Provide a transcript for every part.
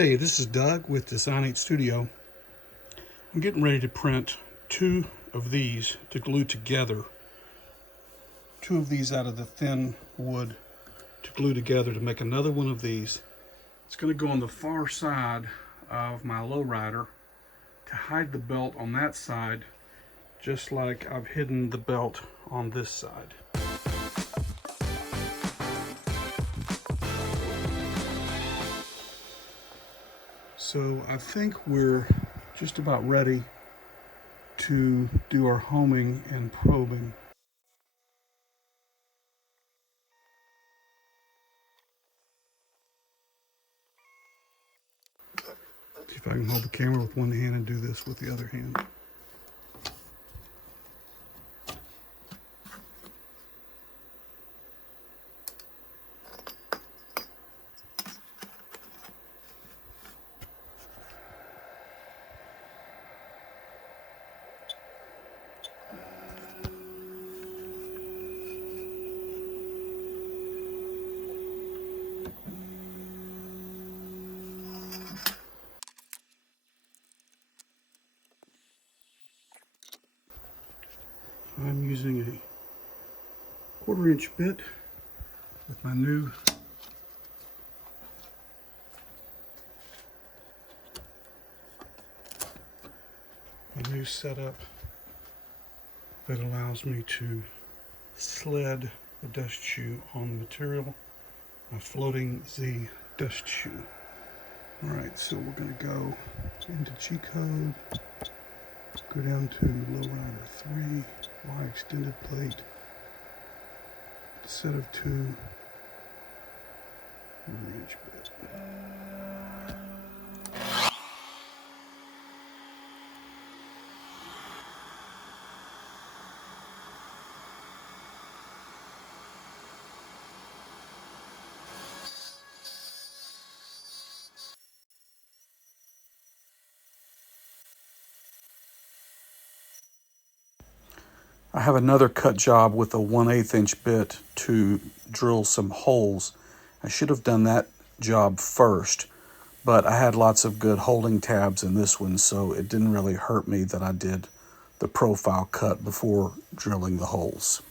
Hey, this is Doug with Design 8 Studio. I'm getting ready to print two of these to glue together. Two of these out of the thin wood to glue together to make another one of these. It's going to go on the far side of my LowRider to hide the belt on that side, just like I've hidden the belt on this side. So I think we're just about ready to do our homing and probing. See if I can hold the camera with one hand and do this with the other hand. I'm using a 1/4-inch bit with my new setup that allows me to sled the dust shoe on the material, my floating Z dust shoe. Alright, so we're going to go into G-code, go down to LowRider 3, Y extended plate, set of 2 1/inch bit. I have another cut job with a 1/8 inch bit to drill some holes. I should have done that job first, but I had lots of good holding tabs in this one, so it didn't really hurt me that I did the profile cut before drilling the holes.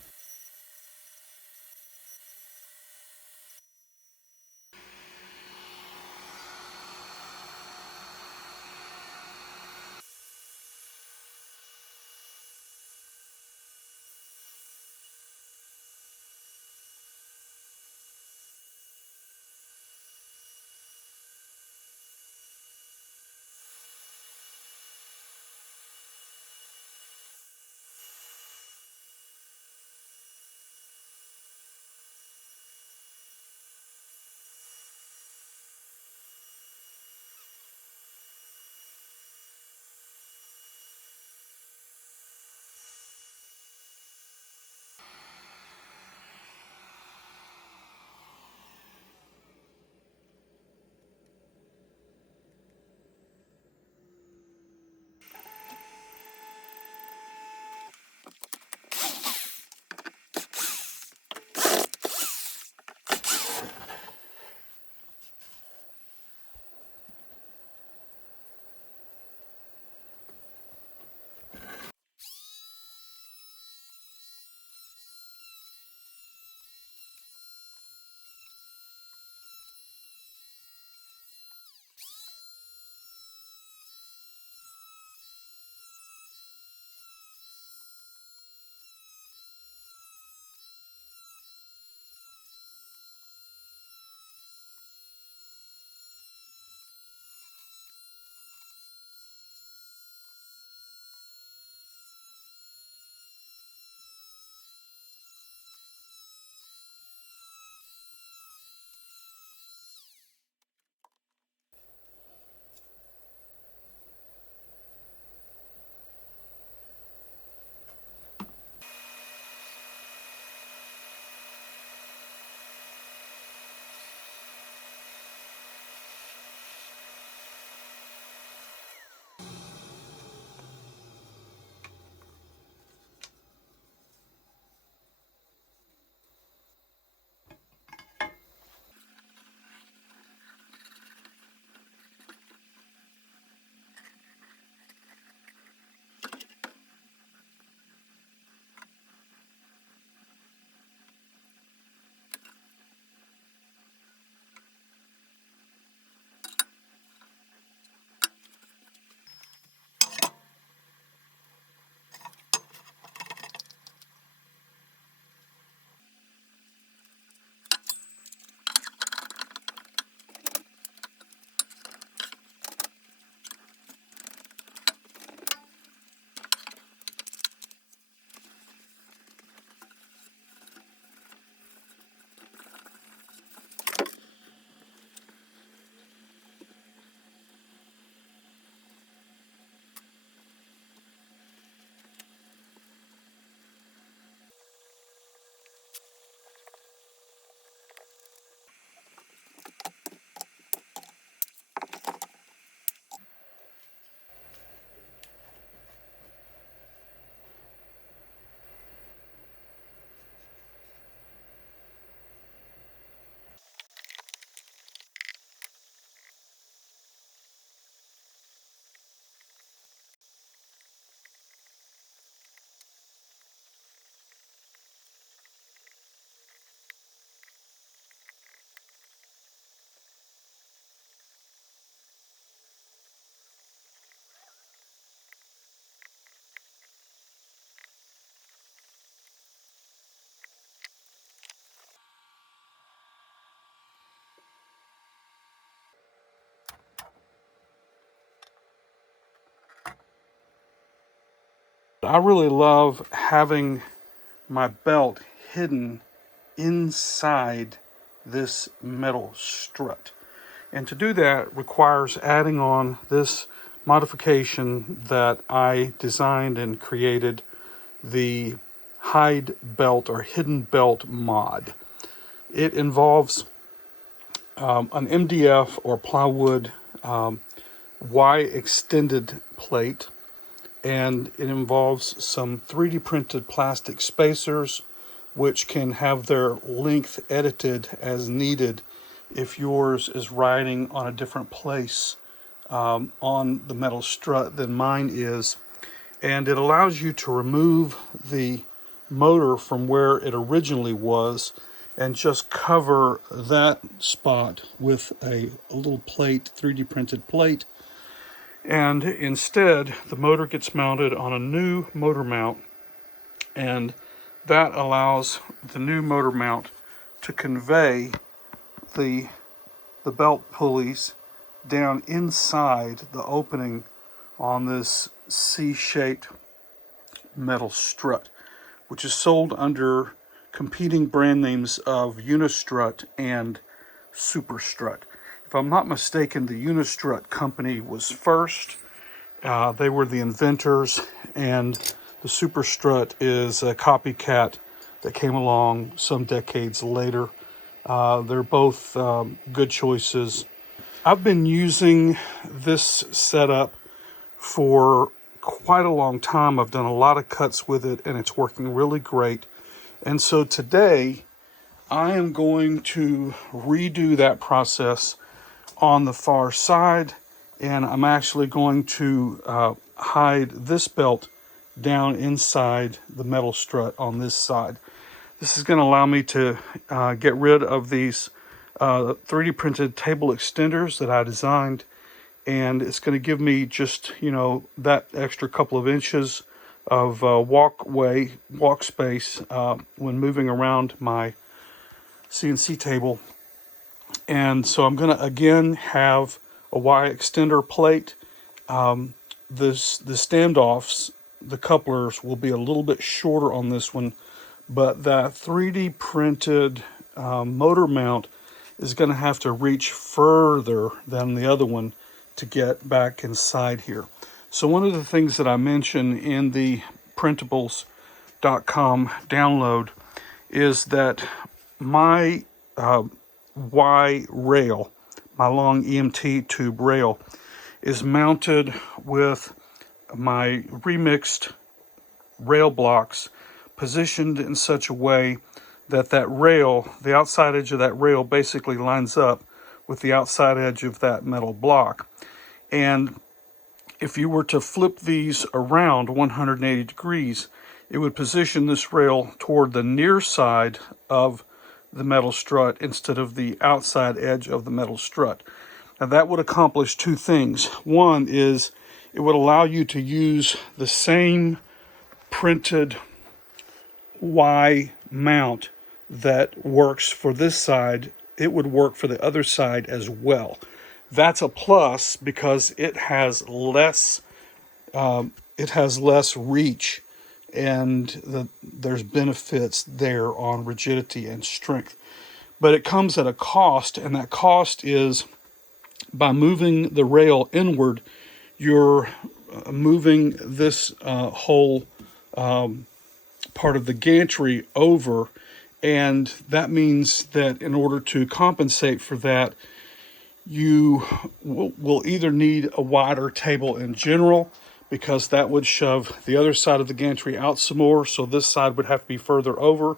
I really love having my belt hidden inside this metal strut. And to do that requires adding on this modification that I designed and created, the hide belt or hidden belt mod. It involves an MDF or plywood Y extended plate, and it involves some 3D printed plastic spacers which can have their length edited as needed if yours is riding on a different place on the metal strut than mine is. And it allows you to remove the motor from where it originally was and just cover that spot with a little plate, 3D printed plate. And instead, the motor gets mounted on a new motor mount, and that allows the new motor mount to convey the belt pulleys down inside the opening on this C-shaped metal strut, which is sold under competing brand names of Unistrut and Superstrut. If I'm not mistaken, the Unistrut company was first. They were the inventors, and the Superstrut is a copycat that came along some decades later. They're both good choices. I've been using this setup for quite a long time. I've done a lot of cuts with it, and it's working really great. And so today, I am going to redo that process on the far side, and I'm actually going to hide this belt down inside the metal strut on this side. This is going to allow me to get rid of these 3D printed table extenders that I designed, and it's going to give me just, that extra couple of inches of walk space when moving around my CNC table. And so I'm going to again have a Y extender plate. The standoffs, the couplers, will be a little bit shorter on this one, but that 3D printed motor mount is going to have to reach further than the other one to get back inside here. So one of the things that I mentioned in the printables.com download is that my Y rail, my long EMT tube rail, is mounted with my remixed rail blocks positioned in such a way that rail, the outside edge of that rail, basically lines up with the outside edge of that metal block. And if you were to flip these around 180 degrees, it would position this rail toward the near side of the metal strut instead of the outside edge of the metal strut. Now that would accomplish two things. One is it would allow you to use the same printed Y mount that works for this side. It would work for the other side as well. That's a plus because it has less reach, and there's benefits there on rigidity and strength. But it comes at a cost, and that cost is by moving the rail inward, you're moving this whole part of the gantry over, and that means that in order to compensate for that, you will either need a wider table in general, because that would shove the other side of the gantry out some more, so this side would have to be further over,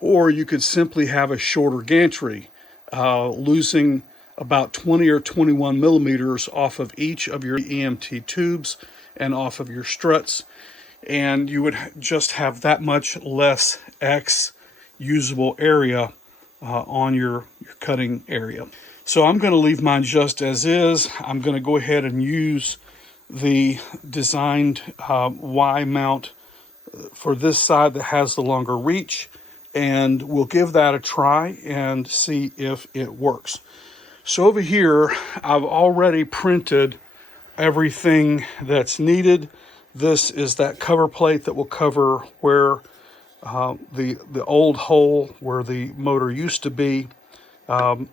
or you could simply have a shorter gantry, losing about 20 or 21 millimeters off of each of your EMT tubes and off of your struts, and you would just have that much less usable area on your cutting area. So I'm going to leave mine just as is. I'm going to go ahead and use the designed Y mount for this side that has the longer reach, and we'll give that a try and see if it works. So over here, I've already printed everything that's needed. This is that cover plate that will cover where the old hole where the motor used to be. At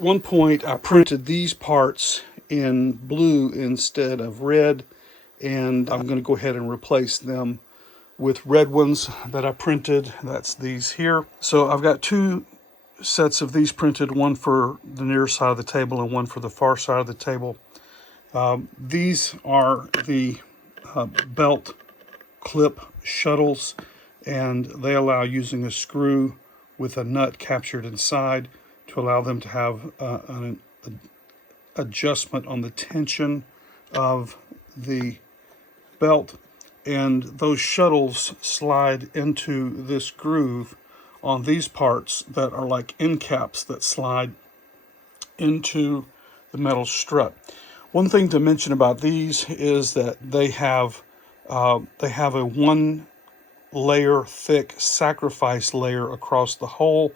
one point I printed these parts in blue instead of red, and I'm going to go ahead and replace them with red ones that I printed. That's these here. So I've got two sets of these printed, one for the near side of the table and one for the far side of the table. These are the belt clip shuttles, and they allow using a screw with a nut captured inside to allow them to have an adjustment on the tension of the belt. And those shuttles slide into this groove on these parts that are like end caps that slide into the metal strut. One thing to mention about these is that they have a 1 layer thick sacrifice layer across the hole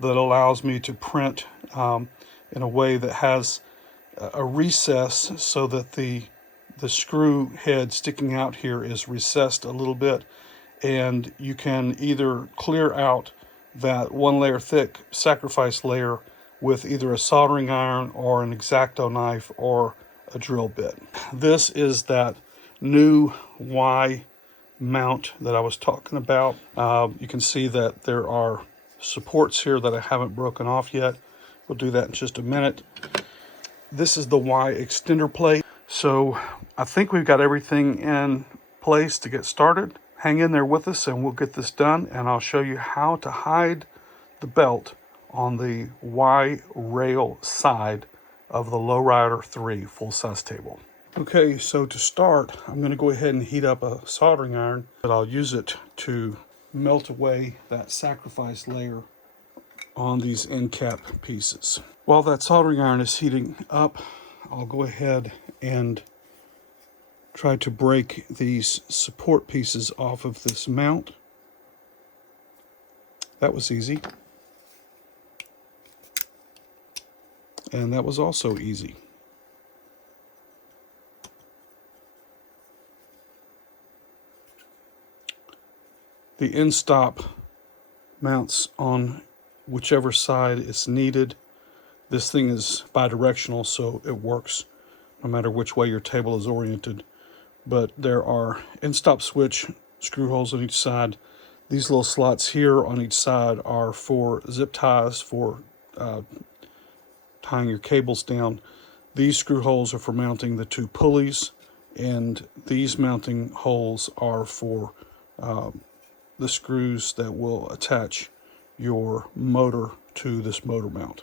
that allows me to print in a way that has a recess so that the screw head sticking out here is recessed a little bit, and you can either clear out that 1 layer thick sacrifice layer with either a soldering iron or an X-Acto knife or a drill bit. This is that new Y mount that I was talking about. You can see that there are supports here that I haven't broken off yet. We'll do that in just a minute. This is the Y extender plate. So I think we've got everything in place to get started. Hang in there with us and we'll get this done, and I'll show you how to hide the belt on the Y rail side of the LowRider 3 full-size table. Okay, so to start, I'm going to go ahead and heat up a soldering iron, but I'll use it to melt away that sacrifice layer on these end cap pieces. While that soldering iron is heating up, I'll go ahead and try to break these support pieces off of this mount. That was easy. And that was also easy. The end stop mounts on whichever side is needed. This thing is bidirectional, so it works no matter which way your table is oriented. But there are end stop switch screw holes on each side. These little slots here on each side are for zip ties, for tying your cables down. These screw holes are for mounting the 2 pulleys, and these mounting holes are for the screws that will attach your motor to this motor mount.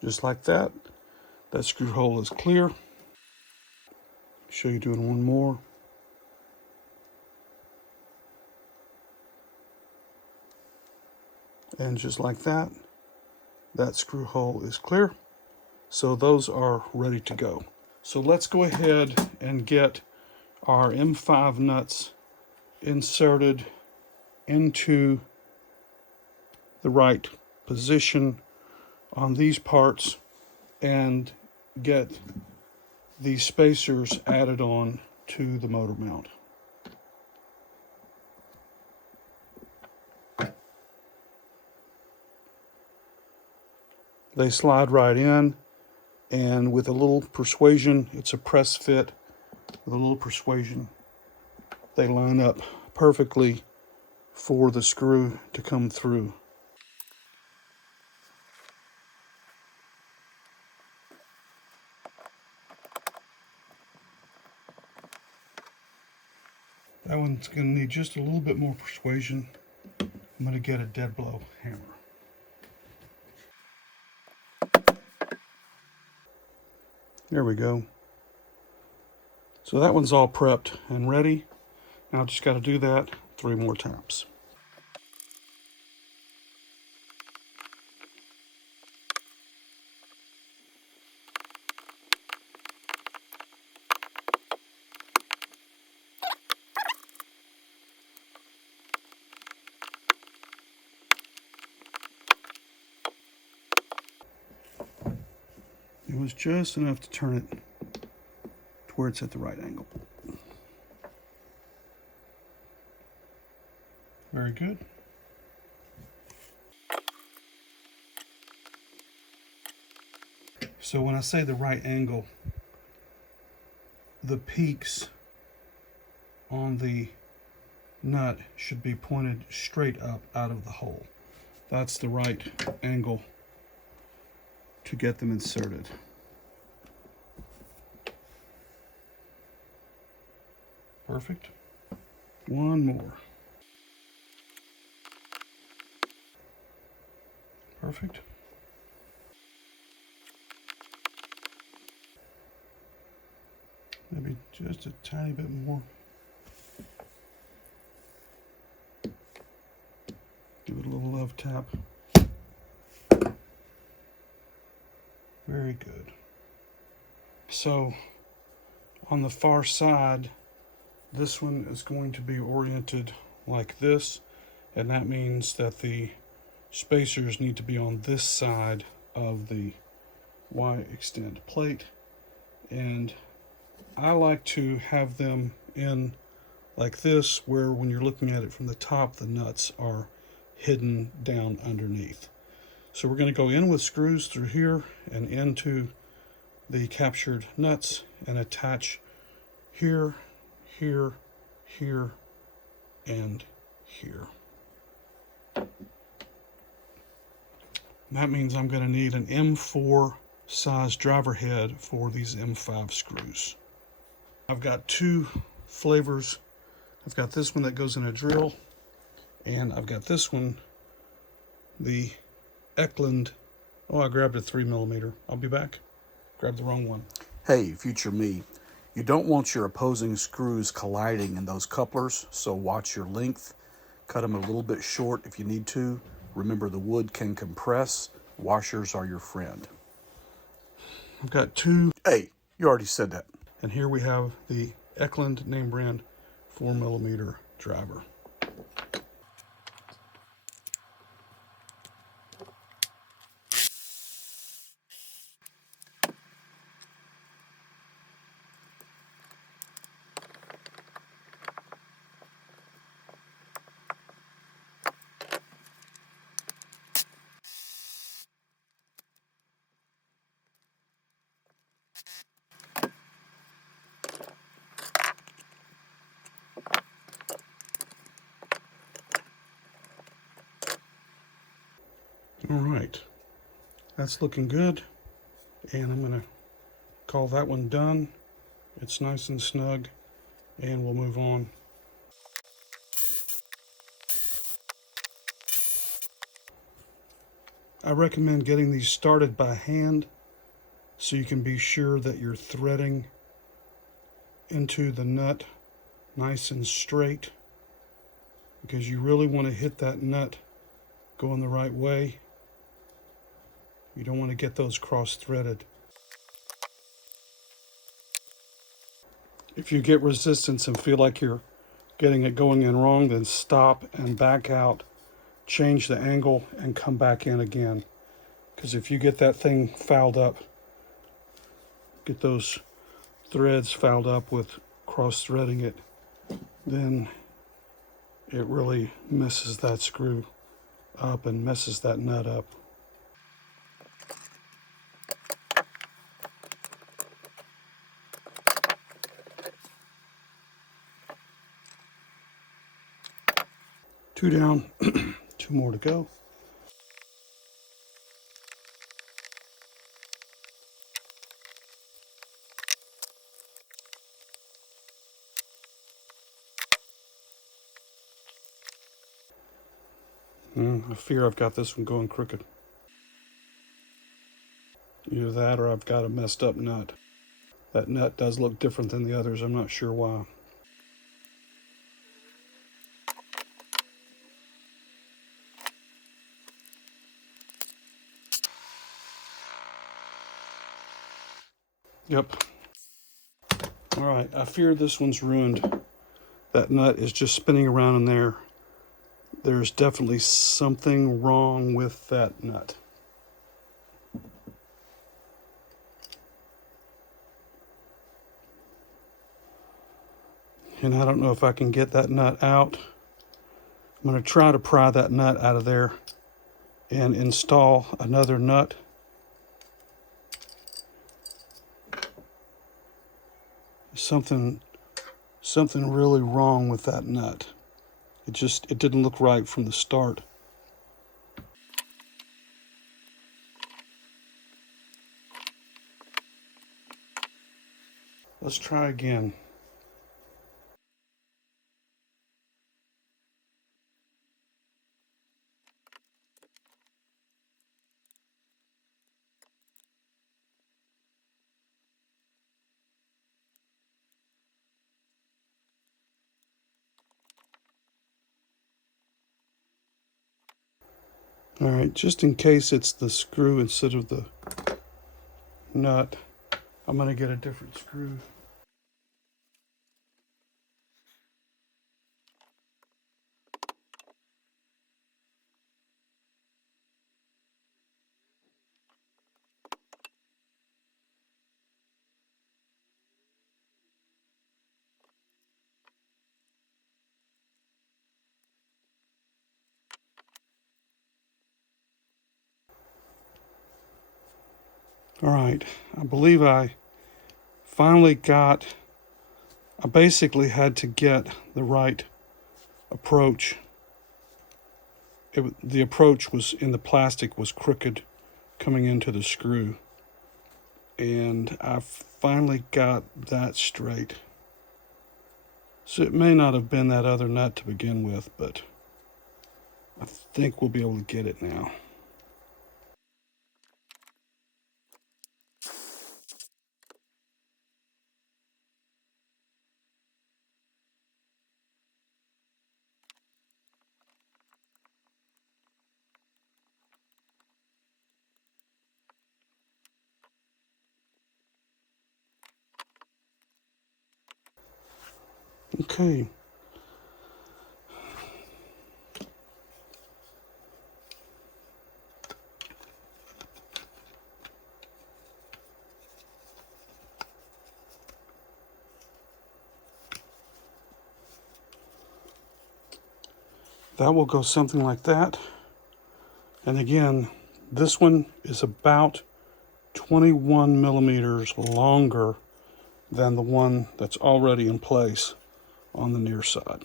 Just like that. That screw hole is clear. Show you doing one more. And just like that, that screw hole is clear. So those are ready to go. So let's go ahead and get our M5 nuts inserted into the right position on these parts and get these spacers added on to the motor mount. They slide right in, and with a little persuasion, it's a press fit. With a little persuasion, they line up perfectly for the screw to come through. That one's going to need just a little bit more persuasion. I'm going to get a dead blow hammer. There we go. So that one's all prepped and ready. Now I just got to do that 3 more times. It was just enough to turn it to where it's at the right angle. Very good. So when I say the right angle, the peaks on the nut should be pointed straight up out of the hole. That's the right angle to get them inserted. Perfect. One more. Perfect. Maybe just a tiny bit more. Give it a little love tap. Very good. So on the far side, this one is going to be oriented like this, and that means that the spacers need to be on this side of the Y extend plate, and I like to have them in like this, where when you're looking at it from the top, the nuts are hidden down underneath. So we're going to go in with screws through here and into the captured nuts and attach here, here, here, and here. And that means I'm going to need an M4 size driver head for these M5 screws. I've got two flavors. I've got this one that goes in a drill, and I've got this one, the Eklund. Oh, I grabbed a 3mm. I'll be back. Grabbed the wrong one. Hey, future me. You don't want your opposing screws colliding in those couplers, so watch your length. Cut them a little bit short if you need to. Remember, the wood can compress. Washers are your friend. I've got two. Hey, you already said that. And here we have the Eklund name brand 4mm driver. All right, that's looking good, and I'm going to call that one done. It's nice and snug, and we'll move on. I recommend getting these started by hand so you can be sure that you're threading into the nut nice and straight, because you really want to hit that nut going the right way. You don't want to get those cross-threaded. If you get resistance and feel like you're getting it going in wrong, then stop and back out, change the angle, and come back in again. Because if you get that thing fouled up, get those threads fouled up with cross-threading it, then it really messes that screw up and messes that nut up. Two down, two more to go. I fear I've got this one going crooked. Either that or I've got a messed up nut. That nut does look different than the others. I'm not sure why. Yep. All right, I fear this one's ruined. That nut is just spinning around in there. There's definitely something wrong with that nut. And I don't know if I can get that nut out. I'm going to try to pry that nut out of there and install another nut. Something really wrong with that nut. It didn't look right from the start. Let's try again. All right, just in case it's the screw instead of the nut, I'm going to get a different screw. All right, I believe I finally I basically had to get the right approach. The approach was in the plastic was crooked coming into the screw. And I finally got that straight. So it may not have been that other nut to begin with, but I think we'll be able to get it now. Okay. That will go something like that. And again, this one is about 21 millimeters longer than the one that's already in place on the near side.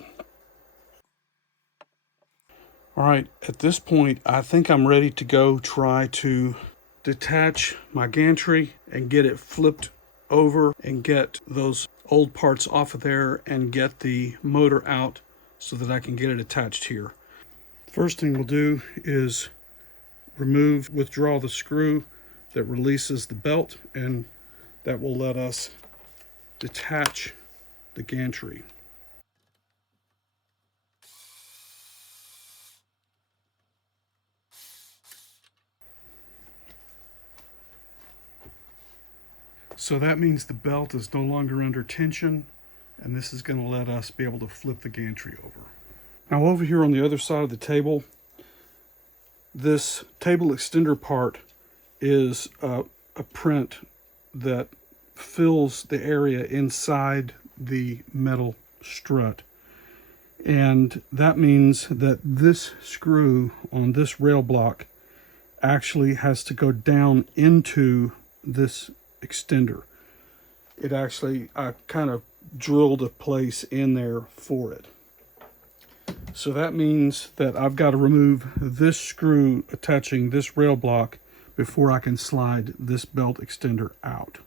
All right, at this point, I think I'm ready to go try to detach my gantry and get it flipped over and get those old parts off of there and get the motor out so that I can get it attached here. First thing we'll do is withdraw the screw that releases the belt, and that will let us detach the gantry. So that means the belt is no longer under tension, and this is going to let us be able to flip the gantry over. Now over here on the other side of the table, this table extender part is a print that fills the area inside the metal strut. And that means that this screw on this rail block actually has to go down into this extender. It actually, I kind of drilled a place in there for it. So that means that I've got to remove this screw attaching this rail block before I can slide this belt extender out.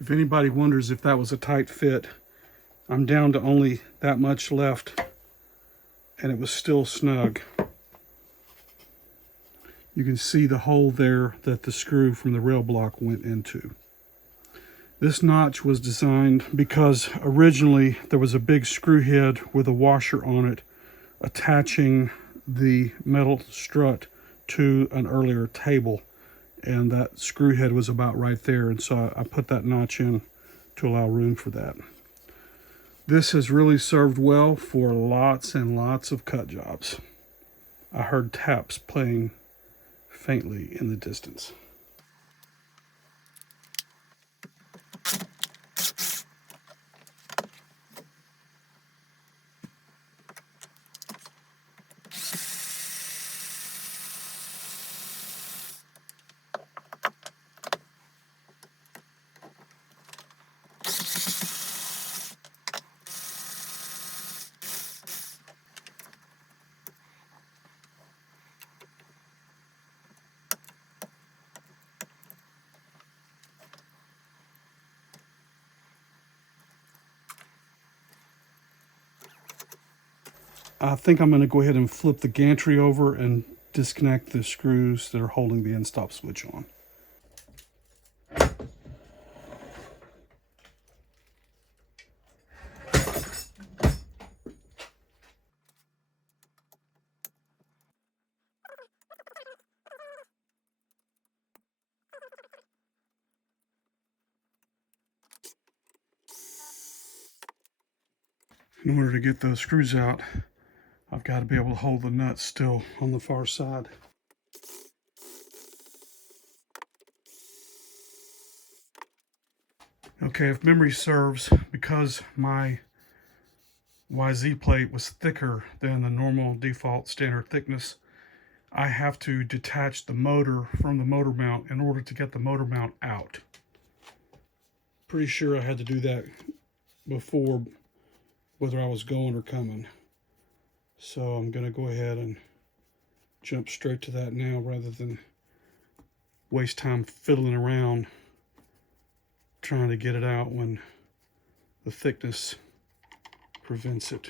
If anybody wonders if that was a tight fit, I'm down to only that much left, and it was still snug. You can see the hole there that the screw from the rail block went into. This notch was designed because originally there was a big screw head with a washer on it attaching the metal strut to an earlier table, and that screw head was about right there, and so I put that notch in to allow room for that. This has really served well for lots and lots of cut jobs. I heard taps playing faintly in the distance. I think I'm going to go ahead and flip the gantry over and disconnect the screws that are holding the end-stop switch on. In order to get those screws out, I've got to be able to hold the nuts still on the far side. Okay, if memory serves, because my YZ plate was thicker than the normal default standard thickness, I have to detach the motor from the motor mount in order to get the motor mount out. Pretty sure I had to do that before, whether I was going or coming. So I'm going to go ahead and jump straight to that now rather than waste time fiddling around trying to get it out when the thickness prevents it.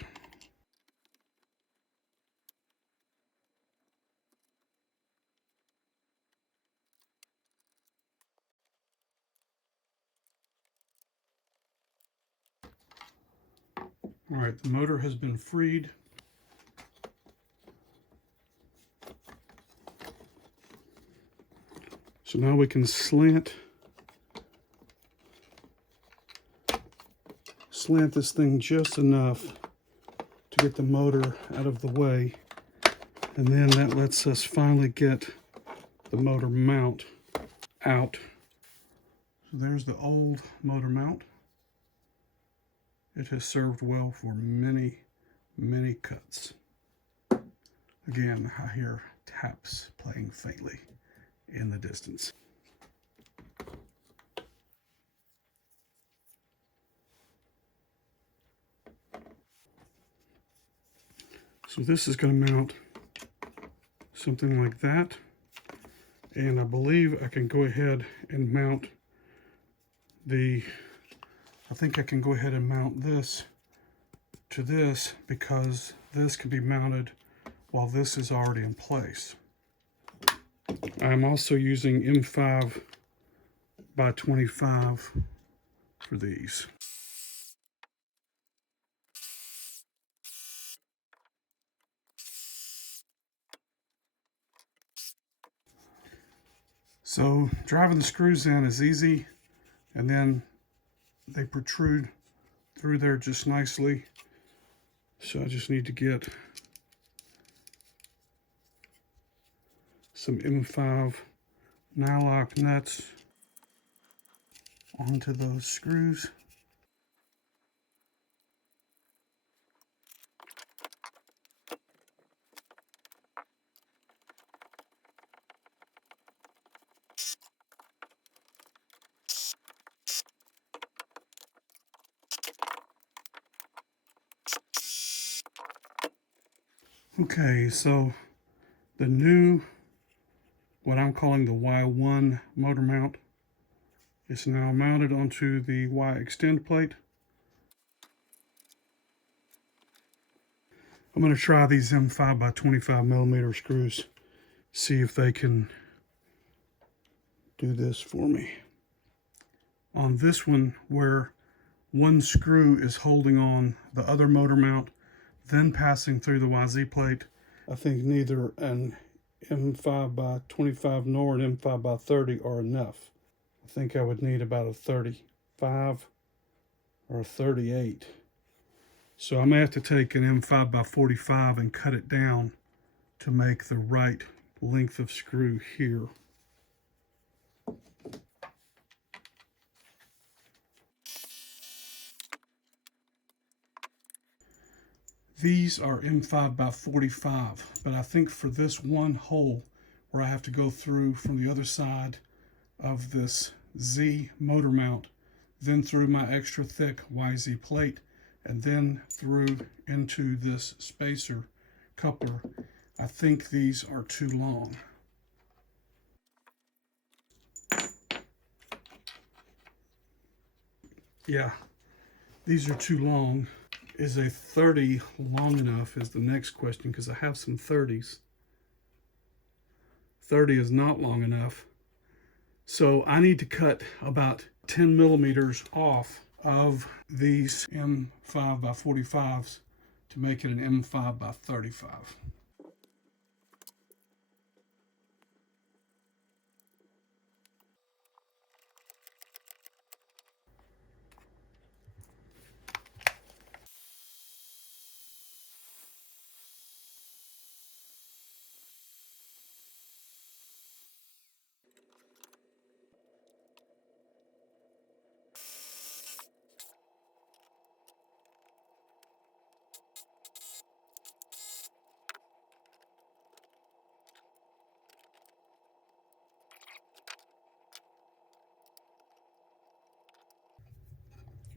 All right, the motor has been freed. So now we can slant this thing just enough to get the motor out of the way. And then that lets us finally get the motor mount out. So there's the old motor mount. It has served well for many, many cuts. Again, I hear taps playing faintly in the distance. So this is going to mount something like that. And I believe I can go ahead and mount I think I can go ahead and mount this to this, because this can be mounted while this is already in place. I'm also using M5 by 25 for these. So driving the screws in is easy, and then they protrude through there just nicely. So I just need to get some M5 nylock nuts onto those screws. Okay, so the new, what I'm calling the Y1 motor mount, is now mounted onto the Y extend plate. I'm going to try these M5 by 25 millimeter screws, see if they can do this for me. On this one, where one screw is holding on the other motor mount, then passing through the YZ plate, I think neither an M5 by 25 nor an M5 by 30 are enough. I think I would need about a 35 are a 38. So I'm gonna have to take an M5x45 and cut it down to make the right length of screw here. These are M5x45, but I think for this one hole where I have to go through from the other side of this Z motor mount, then through my extra thick YZ plate, and then through into this spacer coupler, I think these are too long. Yeah, these are too long. Is a 30 long enough is the next question, because I have some 30s. 30 is not long enough. So I need to cut about 10 millimeters off of these M5x45s to make it an M5x35.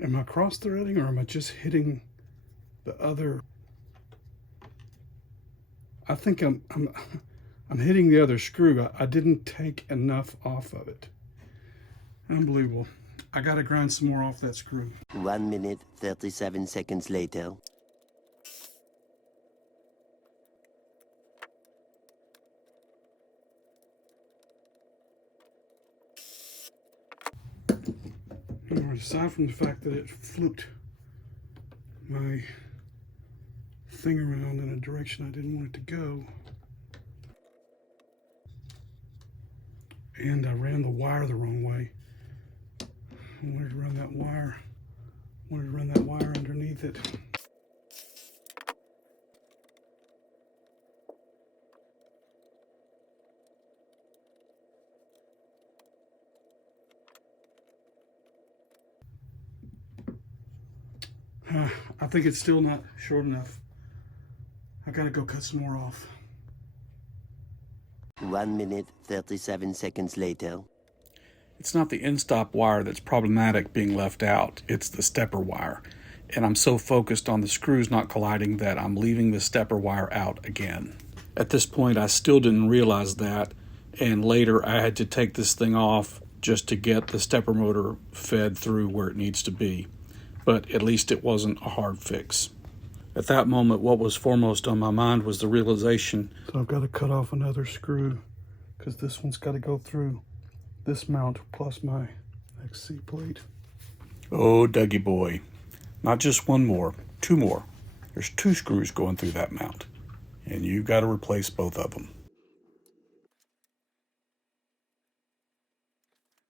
Am I cross threading, or am I just hitting the other? I think I'm hitting the other screw. I didn't take enough off of it. Unbelievable. I gotta grind some more off that screw. 1 minute, 37 seconds later. Aside from the fact that it flipped my thing around in a direction I didn't want it to go, and I ran the wire the wrong way. I wanted to run that wire underneath it. I think it's still not short enough. I gotta go cut some more off. 1 minute, 37 seconds later. It's not the end stop wire that's problematic being left out, it's the stepper wire. And I'm so focused on the screws not colliding that I'm leaving the stepper wire out again. At this point, I still didn't realize that, and later I had to take this thing off just to get the stepper motor fed through where it needs to be. But at least it wasn't a hard fix. At that moment, what was foremost on my mind was the realization. So I've got to cut off another screw, because this one's got to go through this mount plus my XC plate. Oh, Dougie boy. Not just one more, two more. There's 2 screws going through that mount, and you've got to replace both of them.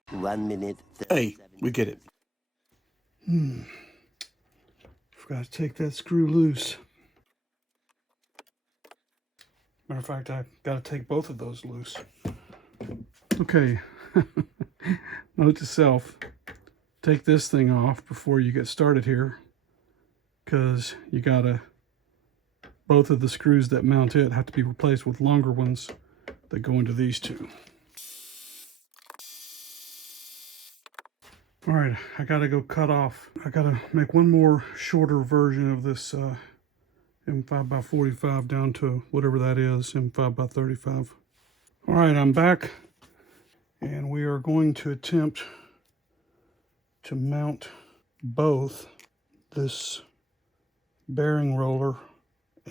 1 minute. Hey, we get it. Forgot to take that screw loose. Matter of fact, I've got to take both of those loose. Okay, note to self, take this thing off before you get started here, because you gotta, both of the screws that mount it have to be replaced with longer ones that go into these two. All right, I gotta go cut off. I gotta make one more shorter version of this M5x45 down to whatever that is, M5x35. All right, I'm back, and we are going to attempt to mount both this bearing roller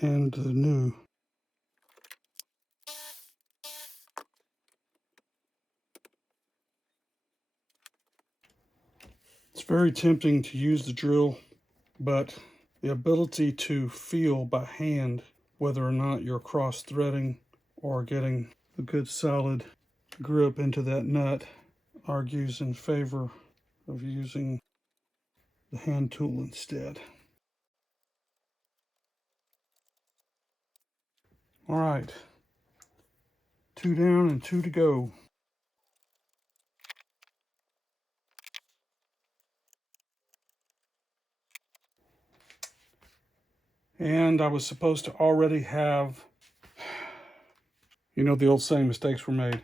and the new. It's very tempting to use the drill, but the ability to feel by hand whether or not you're cross-threading or getting a good solid grip into that nut argues in favor of using the hand tool instead. All right, 2 down and 2 to go. And I was supposed to already have, you know, the old saying, mistakes were made.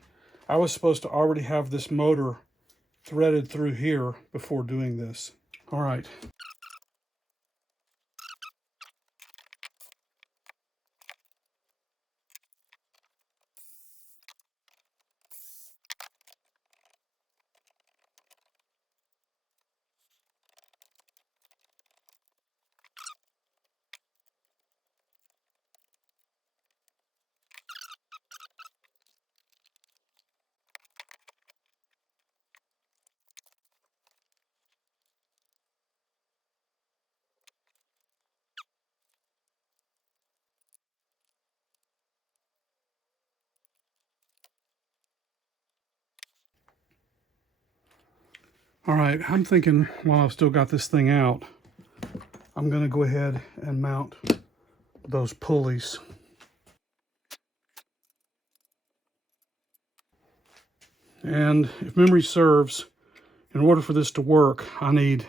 I was supposed to already have this motor threaded through here before doing this. All right. All right, I'm thinking while I've still got this thing out, I'm going to go ahead and mount those pulleys. And if memory serves, in order for this to work, I need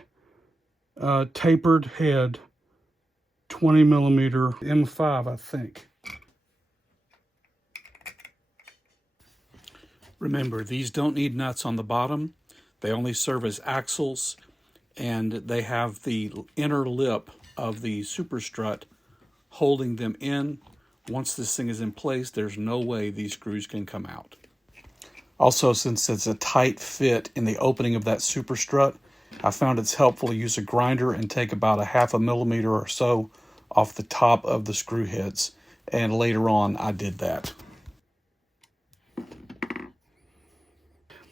a tapered head, 20 millimeter M5, I think. Remember, these don't need nuts on the bottom. They only serve as axles, and they have the inner lip of the superstrut holding them in. Once this thing is in place, there's no way these screws can come out. Also, since it's a tight fit in the opening of that superstrut, I found it's helpful to use a grinder and take about a 1/2 millimeter or so off the top of the screw heads. And later on, I did that.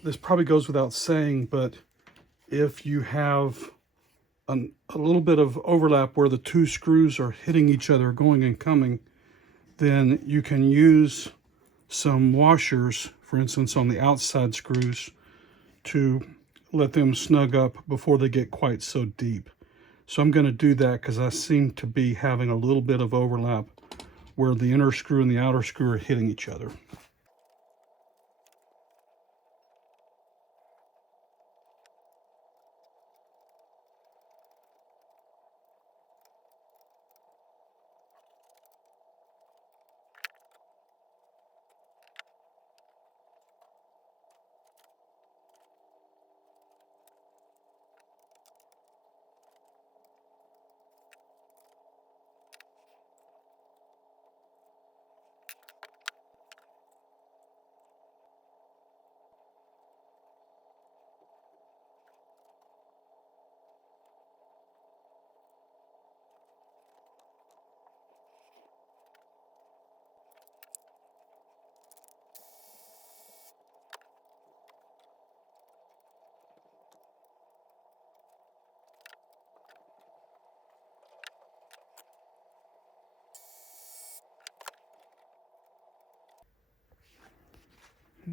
This probably goes without saying, but if you have a little bit of overlap where the 2 screws are hitting each other, going and coming, then you can use some washers, for instance, on the outside screws, to let them snug up before they get quite so deep. So I'm going to do that because I seem to be having a little bit of overlap where the inner screw and the outer screw are hitting each other.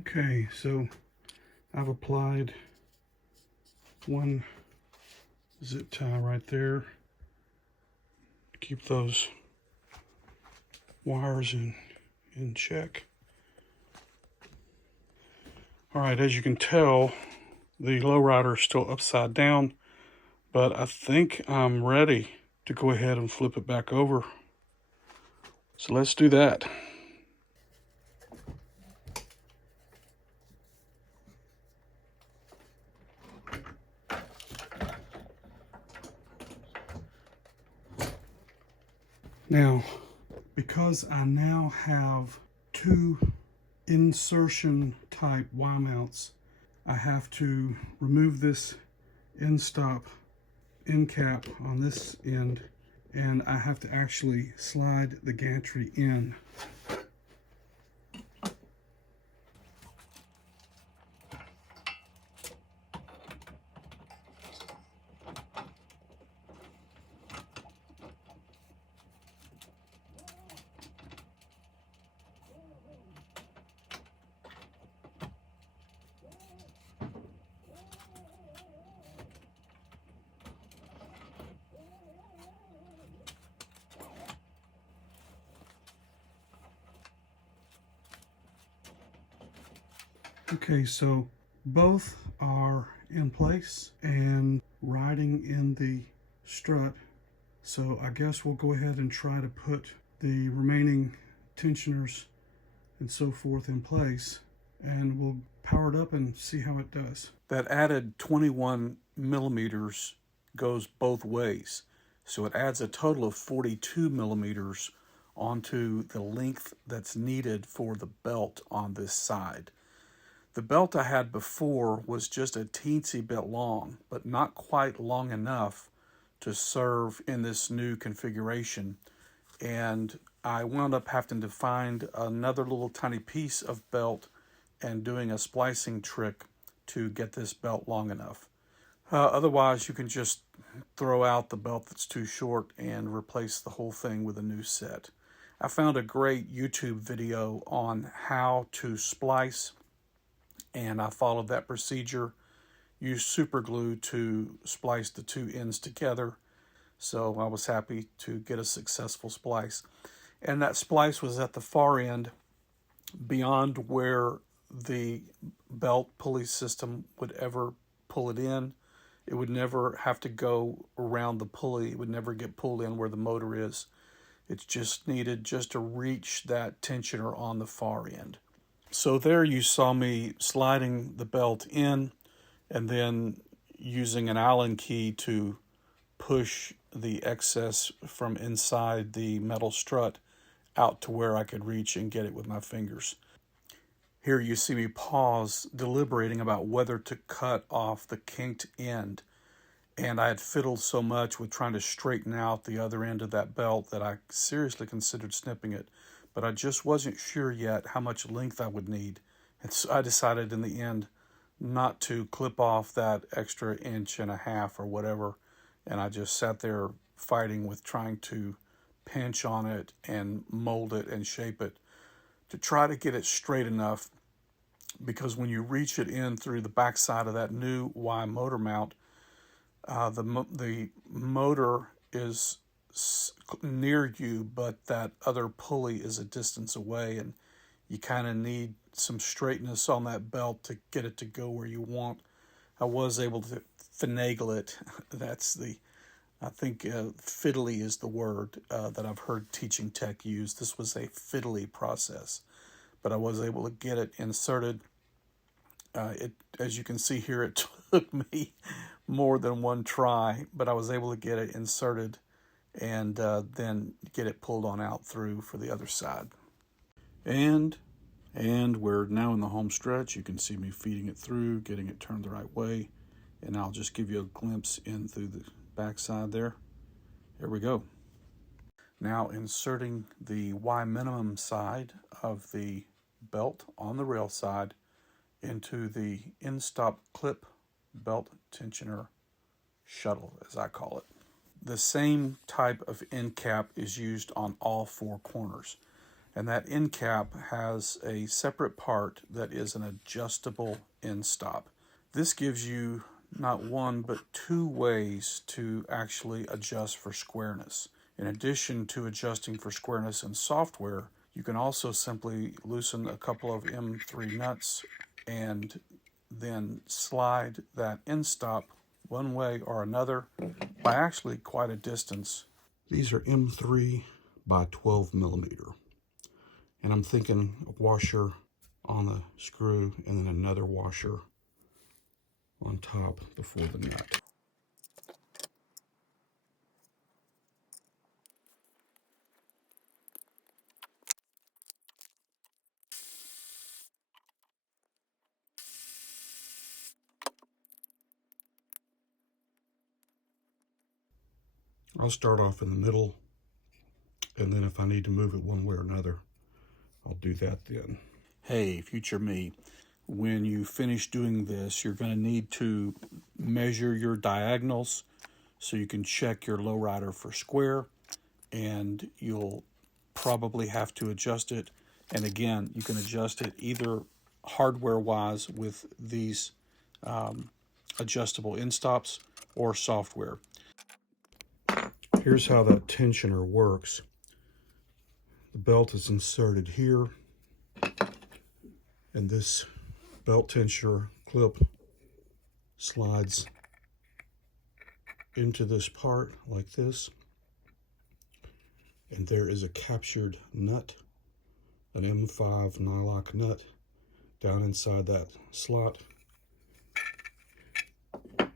Okay, so I've applied one zip tie right there. Keep those wires in check. All right, as you can tell, the LowRider is still upside down, but I think I'm ready to go ahead and flip it back over. So let's do that. Now, because I now have 2 insertion type Y mounts, I have to remove this end stop end cap on this end, and I have to actually slide the gantry in. Okay, so both are in place and riding in the strut. So I guess we'll go ahead and try to put the remaining tensioners and so forth in place, and we'll power it up and see how it does. That added 21 millimeters goes both ways. So it adds a total of 42 millimeters onto the length that's needed for the belt on this side. The belt I had before was just a teensy bit long, but not quite long enough to serve in this new configuration. And I wound up having to find another little tiny piece of belt and doing a splicing trick to get this belt long enough. Otherwise, you can just throw out the belt that's too short and replace the whole thing with a new set. I found a great YouTube video on how to splice, and I followed that procedure. Used super glue to splice the two ends together, so I was happy to get a successful splice. And that splice was at the far end, beyond where the belt pulley system would ever pull it in. It would never have to go around the pulley. It would never get pulled in where the motor is. It's just needed just to reach that tensioner on the far end. So there you saw me sliding the belt in and then using an Allen key to push the excess from inside the metal strut out to where I could reach and get it with my fingers. Here you see me pause, deliberating about whether to cut off the kinked end. And I had fiddled so much with trying to straighten out the other end of that belt that I seriously considered snipping it. But I just wasn't sure yet how much length I would need. And so I decided in the end not to clip off that extra 1.5 inches or whatever. And I just sat there fighting with trying to pinch on it and mold it and shape it to try to get it straight enough, because when you reach it in through the backside of that new Y motor mount, the motor is near you, but that other pulley is a distance away, and you kind of need some straightness on that belt to get it to go where you want. I was able to finagle it. I think fiddly is the word that I've heard teaching tech use. This was a fiddly process, but I was able to get it inserted. As you can see here, it took me more than one try, but I was able to get it inserted and then get it pulled on out through for the other side. And we're now in the home stretch. You can see me feeding it through, getting it turned the right way, and I'll just give you a glimpse in through the backside there. There we go. Now inserting the Y minimum side of the belt on the rail side into the end stop clip belt tensioner shuttle, as I call it. The same type of end cap is used on all four corners, and that end cap has a separate part that is an adjustable end stop. This gives you not one but two ways to actually adjust for squareness. In addition to adjusting for squareness in software, you can also simply loosen a couple of M3 nuts and then slide that end stop one way or another by actually quite a distance. These are M3 by 12 millimeter. And I'm thinking a washer on the screw and then another washer on top before the nut. I'll start off in the middle, and then if I need to move it one way or another, I'll do that then. Hey, future me, when you finish doing this, you're going to need to measure your diagonals so you can check your LowRider for square, and you'll probably have to adjust it. And again, you can adjust it either hardware-wise with these adjustable end stops or software. Here's how that tensioner works. The belt is inserted here, and this belt tensioner clip slides into this part like this, and there is a captured nut, an M5 nylock nut down inside that slot,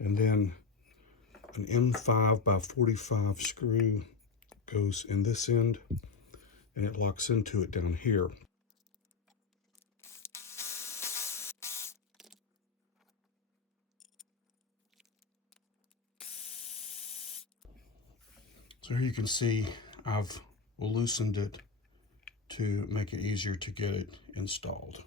and then an M5 by 45 screw goes in this end, and it locks into it down here. So here you can see I've loosened it to make it easier to get it installed.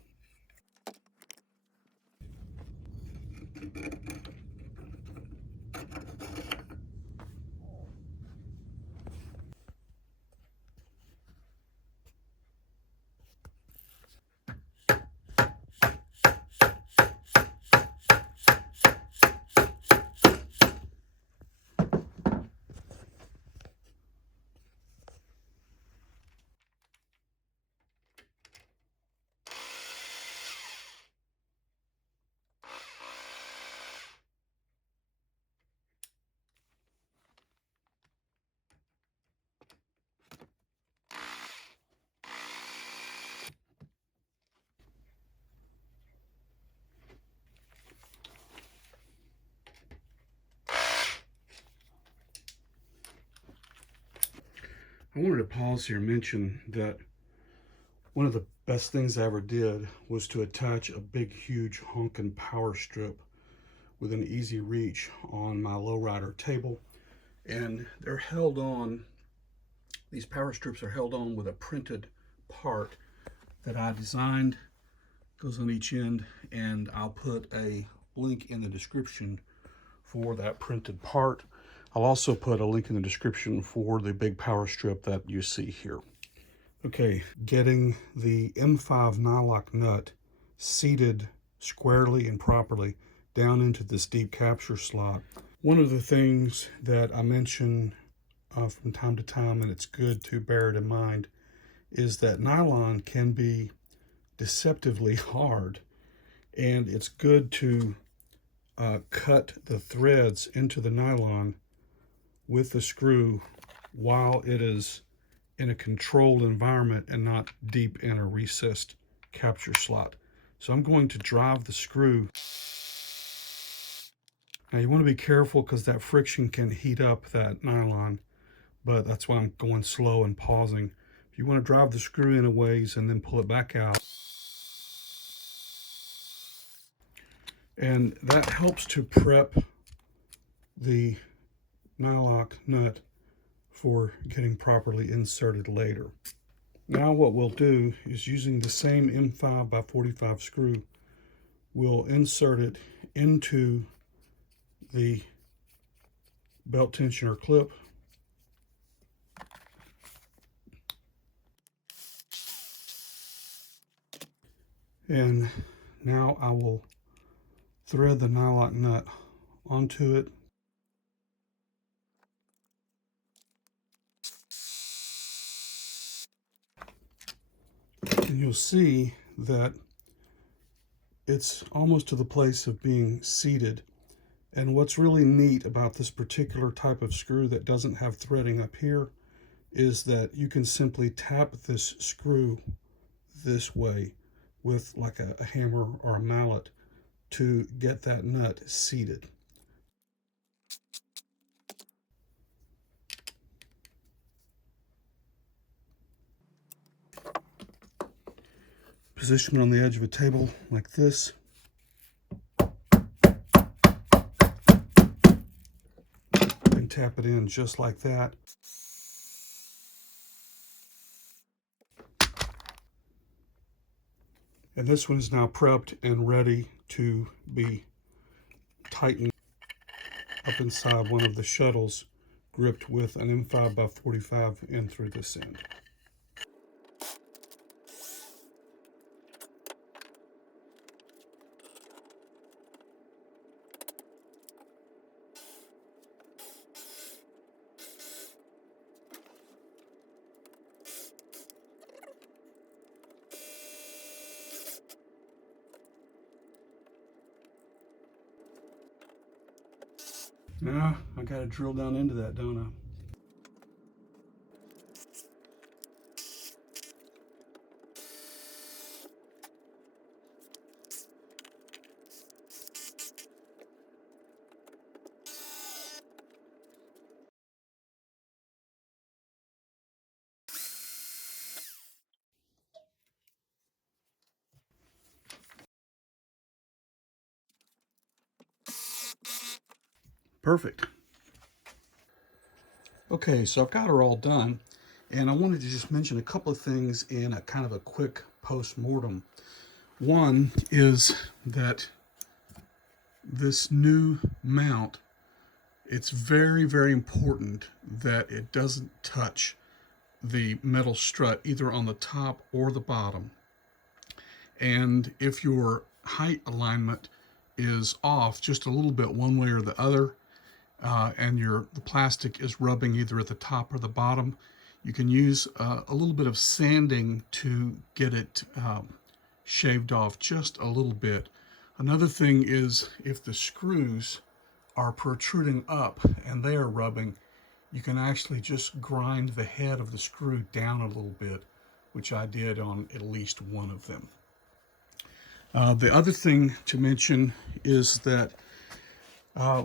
I wanted to pause here and mention that one of the best things I ever did was to attach a big, huge honking power strip with an easy reach on my LowRider table. And they're held on, these power strips are held on with a printed part that I designed, goes on each end, and I'll put a link in the description for that printed part. I'll also put a link in the description for the big power strip that you see here. Okay, getting the M5 nylock nut seated squarely and properly down into this deep capture slot. One of the things that I mention from time to time, and it's good to bear it in mind, is that nylon can be deceptively hard, and it's good to cut the threads into the nylon with the screw while it is in a controlled environment and not deep in a recessed capture slot. So I'm going to drive the screw. Now you want to be careful because that friction can heat up that nylon, but that's why I'm going slow and pausing. You want to drive the screw in a ways and then pull it back out. And that helps to prep the nylock nut for getting properly inserted later. Now what we'll do is, using the same M5 by 45 screw, we'll insert it into the belt tensioner clip. And now I will thread the nylock nut onto it. And you'll see that it's almost to the place of being seated. And what's really neat about this particular type of screw that doesn't have threading up here is that you can simply tap this screw this way with like a hammer or a mallet to get that nut seated. Position it on the edge of a table like this. And tap it in just like that. And this one is now prepped and ready to be tightened up inside one of the shuttles, gripped with an M5 by 45 in through this end. Now I got to drill down into that, don't I? Perfect. Okay, so I've got her all done, and I wanted to just mention a couple of things in a kind of a quick post-mortem. One is that this new mount, it's very, very important that it doesn't touch the metal strut either on the top or the bottom. And if your height alignment is off just a little bit one way or the other, and the plastic is rubbing either at the top or the bottom, you can use a little bit of sanding to get it shaved off just a little bit. Another thing is if the screws are protruding up and they are rubbing, you can actually just grind the head of the screw down a little bit, which I did on at least one of them. The other thing to mention is that I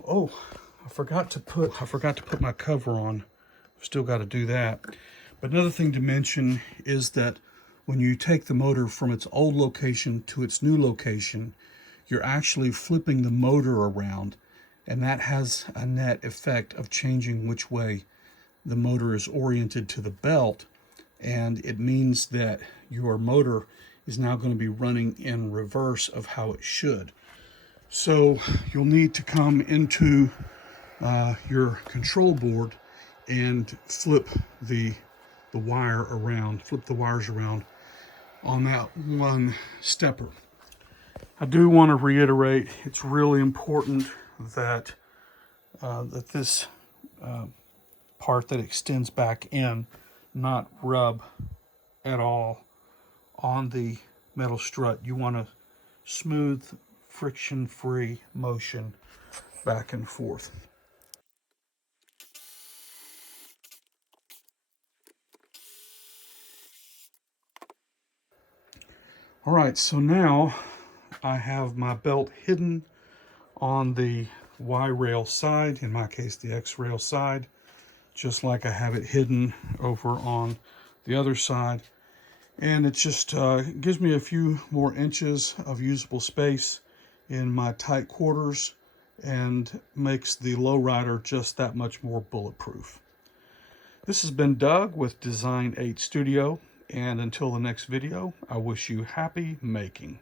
forgot to put my cover on. Still got to do that. But another thing to mention is that when you take the motor from its old location to its new location, you're actually flipping the motor around, and that has a net effect of changing which way the motor is oriented to the belt, and it means that your motor is now going to be running in reverse of how it should. So you'll need to come into your control board and flip the wires around on that one stepper. I do want to reiterate, it's really important that this part that extends back in not rub at all on the metal strut. You want a smooth, friction-free motion back and forth. All right, so now I have my belt hidden on the Y rail side, in my case the X rail side, just like I have it hidden over on the other side. And it just gives me a few more inches of usable space in my tight quarters and makes the LowRider just that much more bulletproof. This has been Doug with Design 8 Studio, and until the next video, I wish you happy making.